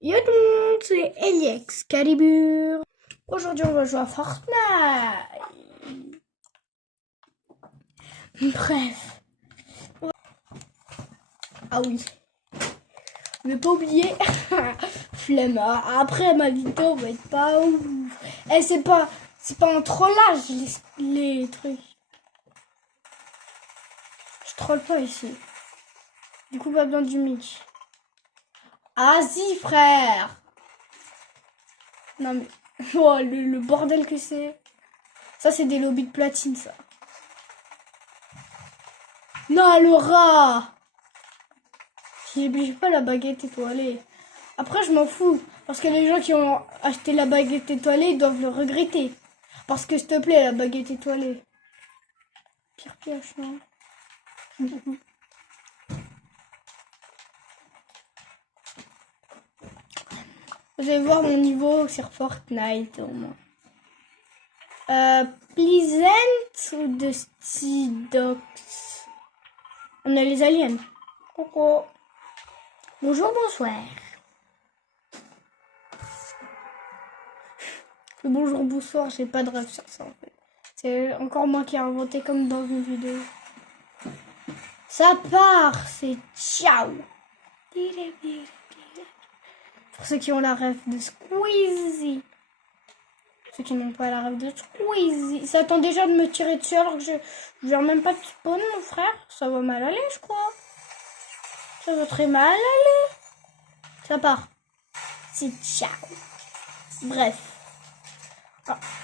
Yo tout le monde, c'est Eliex Calibur. Aujourd'hui, on va jouer à Fortnite. Bref. Ah oui. Je vais pas oublier. Flemme. Après, ma vidéo va être pas ouf. Eh, c'est pas un trollage, les trucs. Je troll pas ici. Du coup, pas besoin du mic. Ah si, frère. Non mais, oh, le bordel que c'est. Ça, c'est des lobbies de platine, ça. Non, le rat. J'ai pas la baguette étoilée. Après, je m'en fous. Parce que les gens qui ont acheté la baguette étoilée doivent le regretter. Parce que, s'il te plaît, la baguette étoilée. Pire pioche, non. Vous allez voir mon niveau sur Fortnite, au moins. Pleasant ou Dusty Dogs? On a les aliens. Coucou. Bonjour, bonsoir. Le bonjour, bonsoir, j'ai pas de rêve sur ça, en fait. C'est encore moi qui ai inventé comme dans une vidéo. Ça part, c'est ciao. Pour ceux qui ont la rêve de Squeezie. Ceux qui n'ont pas la rêve de Squeezie. Ça attend déjà de me tirer dessus alors que je viens même pas de spawn, mon frère. Ça va mal aller, je crois. Ça va très mal aller. Ça part. C'est ciao. Bref.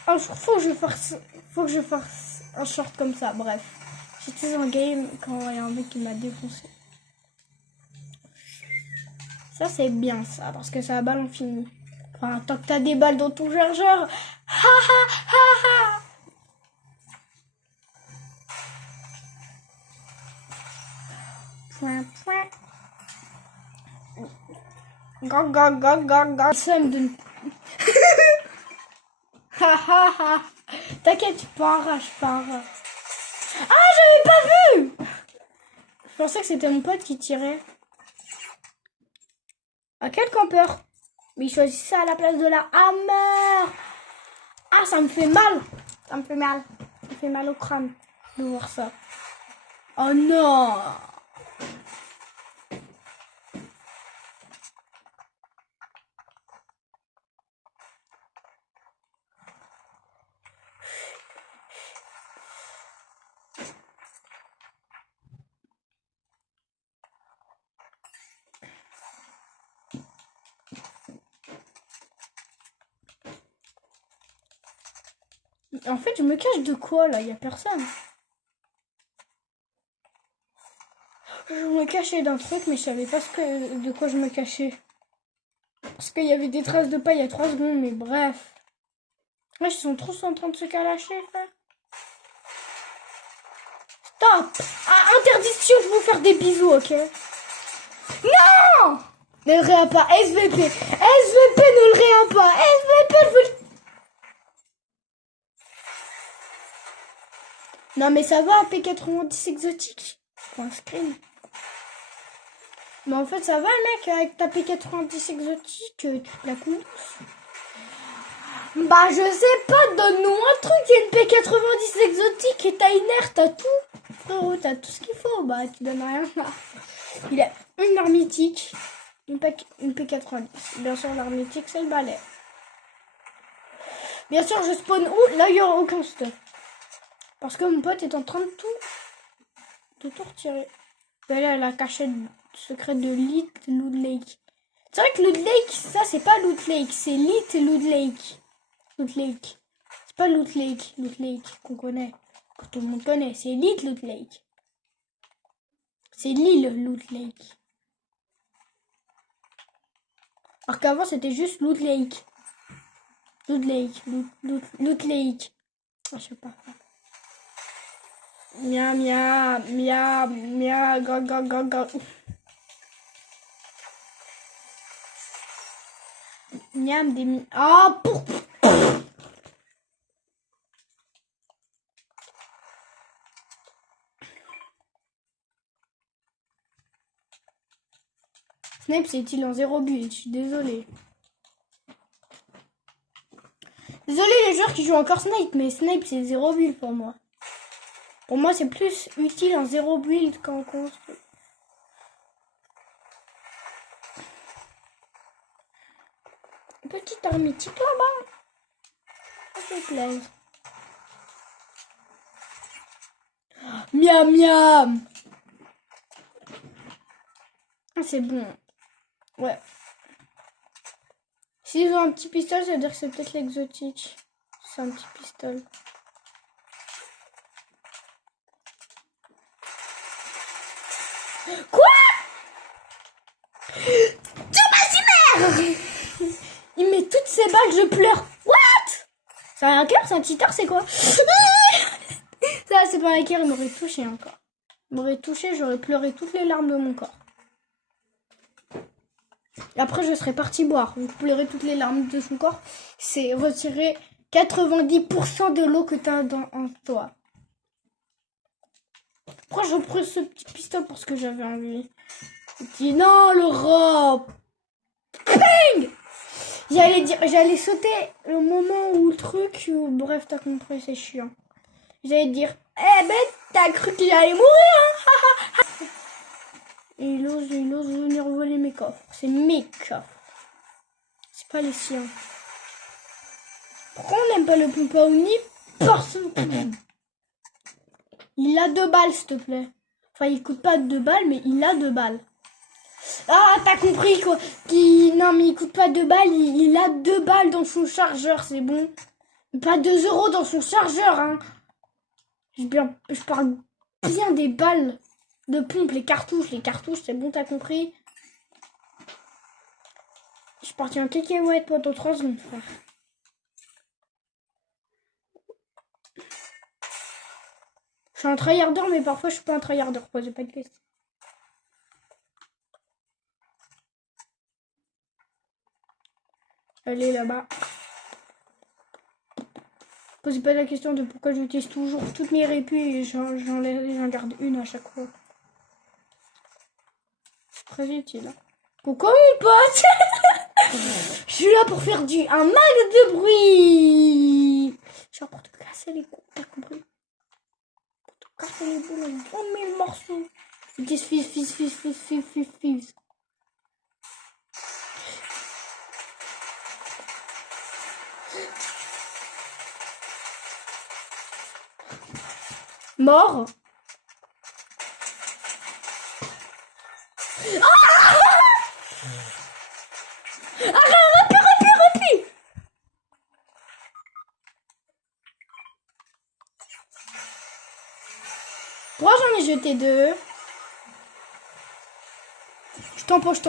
Un jour, faut que je fasse un short comme ça. Bref. J'étais en game quand il y a un mec qui m'a défoncé. Ça, c'est bien, ça, parce que ça a ballon fini. Enfin, tant que t'as des balles dans ton chargeur. Ha ha ha ha. Point, point. Gog, gog, gog, gog, gog. Somme de... Ha ha ha. T'inquiète, je pars. Ah, j'avais pas vu. Je pensais que c'était mon pote qui tirait. Ah, quel campeur. Mais il choisit ça à la place de la hammer. Ah, ça me fait mal. Ça me fait mal. Ça me fait mal au crâne de voir ça. Oh non. En fait, je me cache de quoi, là? Il y a personne. Je me cachais d'un truc, mais je savais pas de quoi je me cachais. Parce qu'il y avait des traces de pas il y a 3 secondes, mais bref. Là, ils sont tous en train de se calacher, frère. Stop! Ah, interdiction, je vais vous faire des bisous, ok? Non! Ne le réa pas, SVP! SVP, ne le réa pas! SVP, je veux... Non, mais ça va, P90 exotique. Je prends un screen. Mais en fait, ça va, mec, avec ta P90 exotique, tu te la coules. Bah, je sais pas, donne-nous un truc, il y a une P90 exotique et t'as une air, t'as tout. Frérot, t'as tout ce qu'il faut, bah, tu donnes rien là. Il a une arme mythique, une P90. Bien sûr, l'arme mythique, c'est le balai. Bien sûr, je spawn où? Là, il n'y aura aucun stuff. Parce que mon pote est en train de tout retirer. Et là, la cachette secrète de Lit Loot Lake. C'est vrai que Loot Lake, ça, c'est pas Loot Lake, c'est Lit Loot Lake. Loot Lake. C'est pas Loot Lake qu'on connaît. Que tout le monde connaît. C'est Lit Loot Lake. C'est l'île Loot Lake. Alors qu'avant, c'était juste Loot Lake. Loot Lake. Ah, je sais pas. Mia, go. Miam, des mi... Ah, pour... Snipe, c'est utile en 0 build. Je suis désolé. Désolé les joueurs qui jouent encore Snipe, mais Snipe, c'est 0 build pour moi. Pour moi, c'est plus utile en 0 build qu'en construit. Petite hermétique là-bas. Ça me plaît. Miam miam. C'est bon. Ouais. S'ils ont un petit pistolet, ça veut dire que c'est peut-être l'exotique. C'est un petit pistolet. Quoi? Thomas, il met toutes ses balles, je pleure. What? C'est un hacker? C'est un cheater? C'est quoi? Ça, c'est pas un hacker, il m'aurait touché encore. Il m'aurait touché, j'aurais pleuré toutes les larmes de mon corps. Et après, je serais parti boire. Donc, pleurer toutes les larmes de son corps, c'est retirer 90% de l'eau que tu as en toi. Pourquoi je prends ce petit pistolet parce que j'avais envie? Je dis non, l'Europe. Bang! J'allais sauter le moment où le truc... Bref, t'as compris, c'est chiant. J'allais dire, eh ben, t'as cru que j'allais mourir, hein? Et il ose venir voler mes coffres. C'est mes coffres. C'est pas les siens. Pourquoi on n'aime pas le Poupaouni? Parce que... Il a 2 balles, s'il te plaît. Enfin, il coûte pas 2 balles, mais il a 2 balles. Ah, t'as compris, quoi. Non, mais il coûte pas 2 balles. Il a 2 balles dans son chargeur, c'est bon. Pas 2 € dans son chargeur, hein. Je parle bien des balles de pompe, les cartouches, c'est bon, t'as compris. Je suis parti en cacahuète pendant 3 secondes, frère. Je suis un tryharder, mais parfois je suis pas un tryharder, posez pas de questions. Allez là-bas. Posez pas la question de pourquoi j'utilise toujours toutes mes répus et j'en garde une à chaque fois. C'est très utile. Hein. Coucou mon pote. Je suis là pour faire un max de bruit. Genre pour te casser les coups, t'as compris? Pour te casser les boules en 20 000 morceaux. Ils disent fizz. Mort. Ah! Repli. Pourquoi j'en ai jeté 2? Je t'empoche.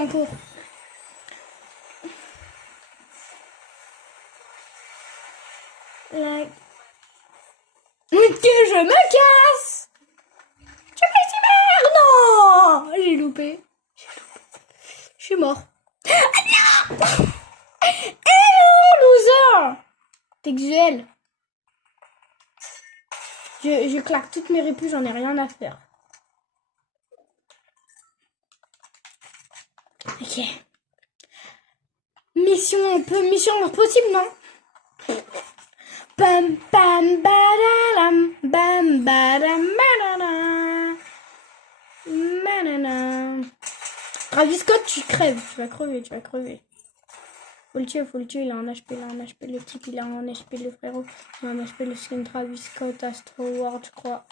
Like. Ok, je me casse. Je fais si merde. Non, j'ai loupé. Je suis mort. Ah non. Hello, loser. Textuel. Je claque toutes mes répus, j'en ai rien à faire. Ok. Mission possible, non? Bam bam badalam, bam badam badam. Manana. Travis Scott, tu crèves, tu vas crever. Faut le tuer, il a un HP, le type, il a un HP, le frérot, il a un HP, le skin Travis Scott, Astro World, je crois.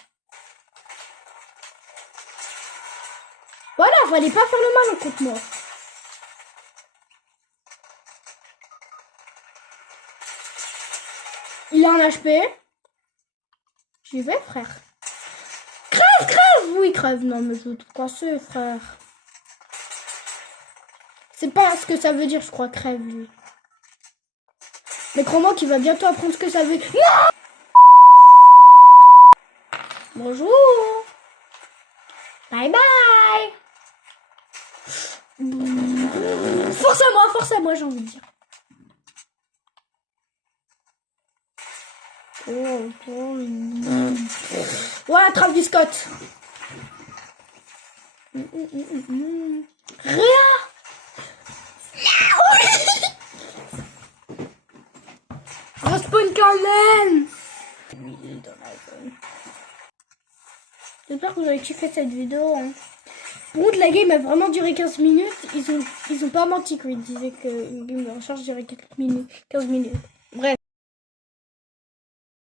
Voilà, fallait pas faire le mal contre moi. Il a un HP. J'y vais, frère. Crève. Oui, crève. Non, mais je veux tout casser, frère. C'est pas ce que ça veut dire, je crois, crève, lui. Mais crois-moi qu'il va bientôt apprendre ce que ça veut dire. Non! Bonjour. Bye bye. Force à moi, j'ai envie de dire. Voilà, Travis Scott. Réa. Respawn quand même. Dans la zone. J'espère que vous avez kiffé cette vidéo. Hein. Par contre, la game a vraiment duré 15 minutes. Ils ont pas menti quand ils disaient qu'une game de recharge durait 15 minutes.